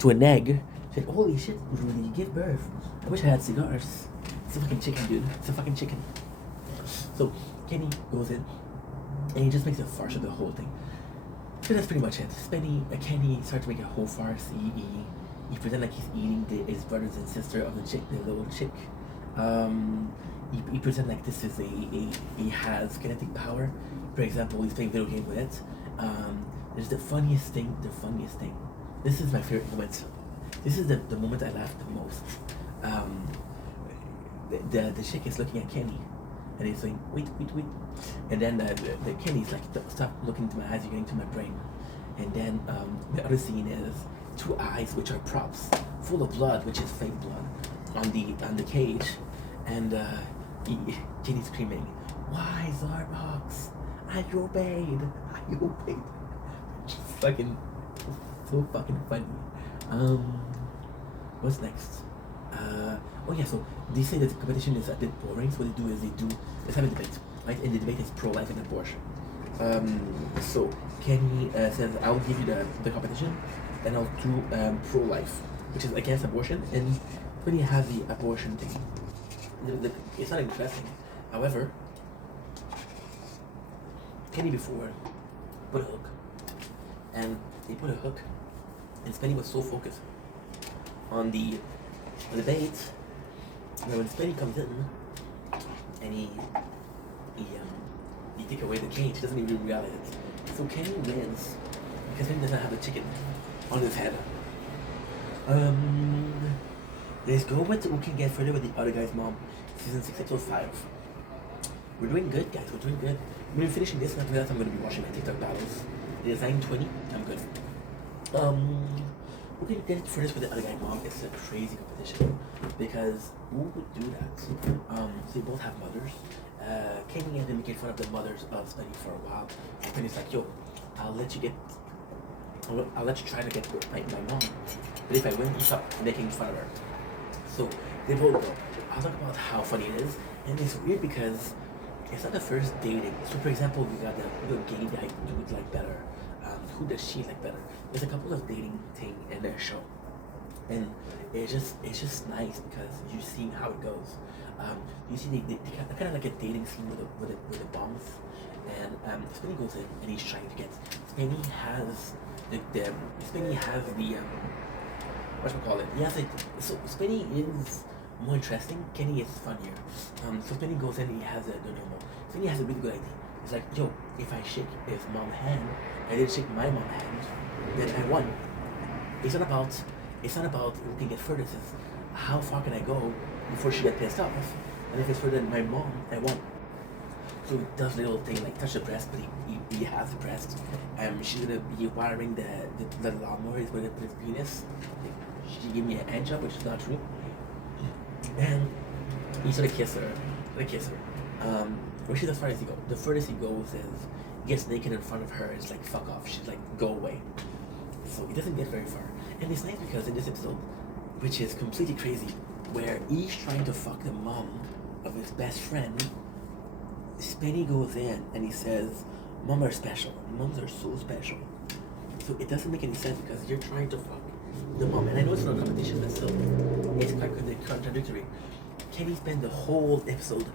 to an egg. She said, "Holy shit, Rudy, you give birth. I wish I had cigars." It's a fucking chicken, dude. It's a fucking chicken. So Kenny goes in, and he just makes a farce of the whole thing. So that's pretty much it. Kenny starts to make a whole farce. He pretends like he's eating his brothers and sister of the little chick. He pretends like this is he has kinetic power. For example, he's playing video game with it. There's the funniest thing. This is my favorite moment. This is the moment I laughed the most. The chick is looking at Kenny, and he's saying, wait. And then the Kenny's like, stop looking into my eyes, you're getting to my brain. And then the other scene is two eyes, which are props, full of blood, which is fake blood, on the cage. And Kenny's screaming, "Why, Zarbox? I obeyed. Just fucking, so fucking funny. What's next? Oh yeah, so they say that the competition is a bit boring, so what they do is let's have a debate, right? And the debate is pro-life and abortion. So Kenny says, "I'll give you the competition, and I'll do pro-life, which is against abortion." And when you have the abortion thing, it's not interesting. However, Kenny before put a hook, and he put a hook, and Spenny was so focused on the bait, that when Spenny comes in and he take away the cage, he doesn't even realize it. So Kenny wins because Kenny doesn't have a chicken on his head. Let's go with who can get further with the other guy's mom. Season 6, episode 5. We're doing good, guys. We're doing good. I'm gonna be finishing this, and after that, I'm gonna be watching my TikTok battles. It is 9:20. I'm good. We're gonna get furthest with the other guy mom. It's a crazy competition because who would do that? So they both have mothers. Kenny has been making fun of the mothers of Spenny for a while. Spenny's like, "Yo, I'll let you try to get my mom, but if I win, you stop making fun of her." So they both go. I'll talk about how funny it is, and it's weird because it's not the first dating. So for example, we got the gay guy dude like better. Who does she like better? There's a couple of dating thing in their show, and it's just nice because you're seeing how it goes. You see they kind of like a dating scene with the bombs, and Spenny goes in and he's trying to get. Spenny has the whatchamacallit. So Spenny is more interesting. Kenny is funnier. So Spenny goes in and he has the normal. Spenny has a really good idea. It's like, "Yo, if I shake his mom's hand, I didn't shake my mom's hand, then I won." It's not about who can get further. It's how far can I go before she gets pissed off. And if it's further than my mom, I won. So he does little thing like touch the breast, but he has the breast. She's gonna be wiring the lawnmower with his penis. She gave me a hand job, which is not true. And he's gonna kiss her. Well, she's as far as he goes. The furthest he goes is he gets naked in front of her. It's like, fuck off. She's like, go away. So he doesn't get very far. And it's nice because in this episode, which is completely crazy, where he's trying to fuck the mom of his best friend, Spenny goes in and he says, "Moms are special. Moms are so special." So it doesn't make any sense because you're trying to fuck the mom. And I know it's not a competition, but still, it's quite contradictory. Kenny spent the whole episode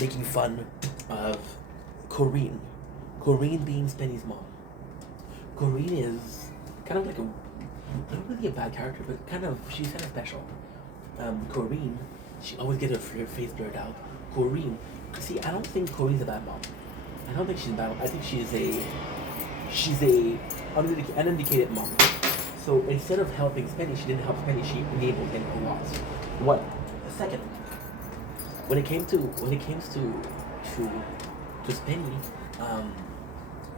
making fun of Corinne. Corinne being Spenny's mom. Corinne is kind of like not really a bad character, but she's kind of special. Corinne, she always gets her face blurred out. Corinne, see, I don't think Corinne's a bad mom. I don't think she's a bad mom. I think she's a uneducated mom. So instead of helping Spenny, she didn't help Spenny. She enabled him a lot. One. Second, when it comes to Spenny,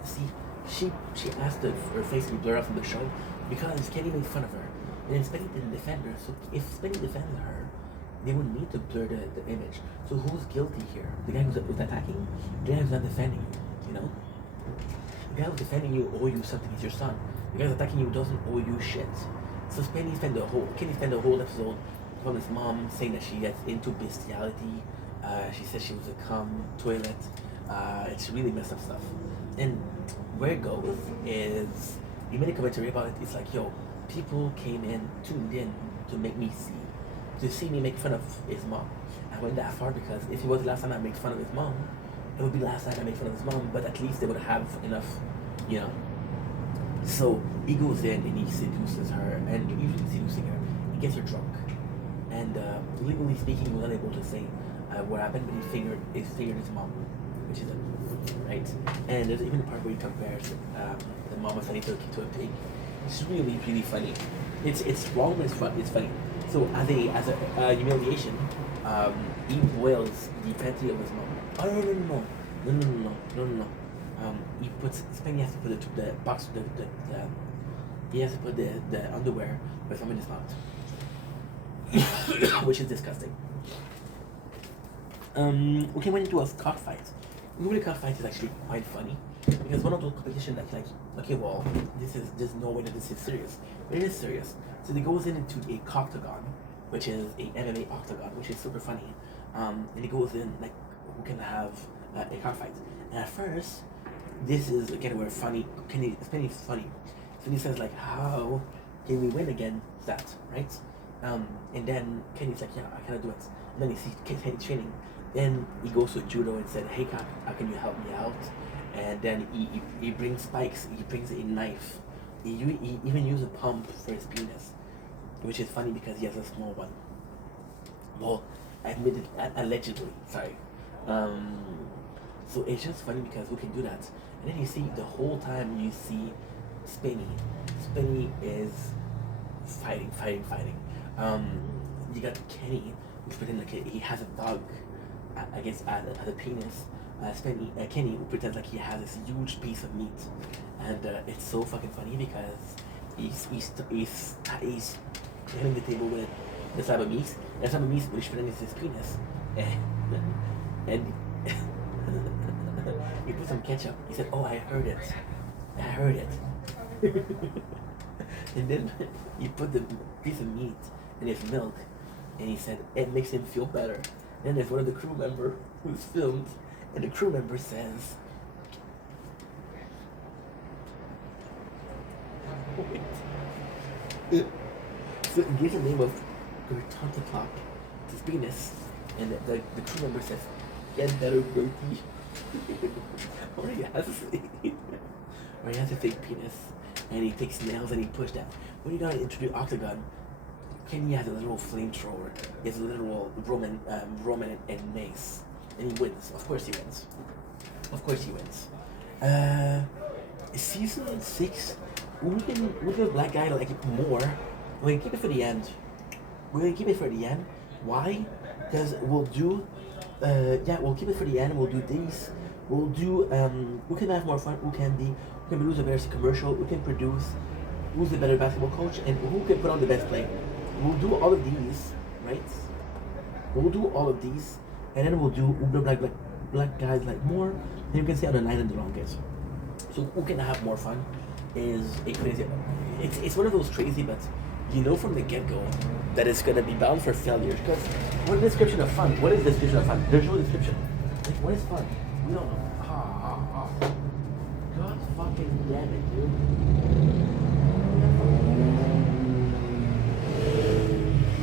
see, she asked her face to be blurred out from the show because Kenny made fun of her, and then Spenny didn't defend her. So if Spenny defended her, they wouldn't need to blur the image. So who's guilty here? The guy who's attacking? The guy who's not defending you, you know? The guy who's defending you owe you something, he's your son. The guy who's attacking you doesn't owe you shit. So Kenny spent the whole episode from his mom saying that she gets into bestiality. She says she was a cum toilet. It's really messed up stuff. And where it goes is, he made a commentary about it. It's like, yo, people came in, tuned in to make me to see me make fun of his mom. I went that far because if it was the last time I made fun of his mom, it would be the last time I made fun of his mom, but at least they would have enough, you know. So he goes in and he seduces her, and usually seducing her, he gets her drunk. And legally speaking, he was unable to say what happened, but he fingered his mom, which is right. And there's even a part where he compares the mama Sunny to a pig. It's really, really funny. It's wrong, but it's funny. So as a humiliation, he boils the panty of his mom. Oh no. He puts Spenny has to put the box he has to put the underwear with some in his mouth, which is disgusting. We went into a cockfight. The cockfight is actually quite funny because one of those competitions that's like, okay, well, there's no way that this is serious, but it is serious. So he goes into a coctagon, which is a MMA octagon, which is super funny. And he goes in like who can have a cockfight. And at first, this is again where Spenny's funny. So he says like, how can we win again that, right? And then Kenny's like, yeah, I cannot do it. And then he sees Kenny training. Then he goes to judo and said, hey, how can you help me out? And then he brings spikes. He brings a knife. He even uses a pump for his penis, which is funny because he has a small one. Well, allegedly, sorry. So it's just funny because who can do that? And then you see the whole time you see Spenny. Spenny is fighting. You got Kenny, who's pretending like he has a dog, I guess, as a penis. Kenny who pretends like he has this huge piece of meat, and it's so fucking funny because he's hitting the table with the slab of meat, and the slab of meat which pretends is his penis, and he put some ketchup. He said, "Oh, I heard it." And then he put the piece of meat in his milk, and he said it makes him feel better. Then there's one of the crew member who's filmed, and the crew member says, so he gives the name of Gertontotop to his penis, and the crew member says, get better, Gertie. Or he has a fake penis, and he takes nails and he pushes them. When you gotta introduce Octagon, Kenny has a literal flamethrower. He has a literal Roman and mace, and he wins. Of course he wins. Season 6, we can a black guy like it more. We're gonna keep it for the end. Why? Because we'll do. We'll keep it for the end. We'll do these. We'll do. Who can have more fun? Who can produce a better commercial? Who can produce? Who's the better basketball coach? And who can put on the best play? We'll do all of these, right? We'll do all of these, and then we'll do black guys like more. And you can see on the night and the longest. So who can have more fun is a crazy. It's one of those crazy, but you know from the get-go that it's gonna be bound for failure. Because what is the description of fun? What is the description of fun? There's no description. Like, what is fun? We don't know. God fucking damn it, dude.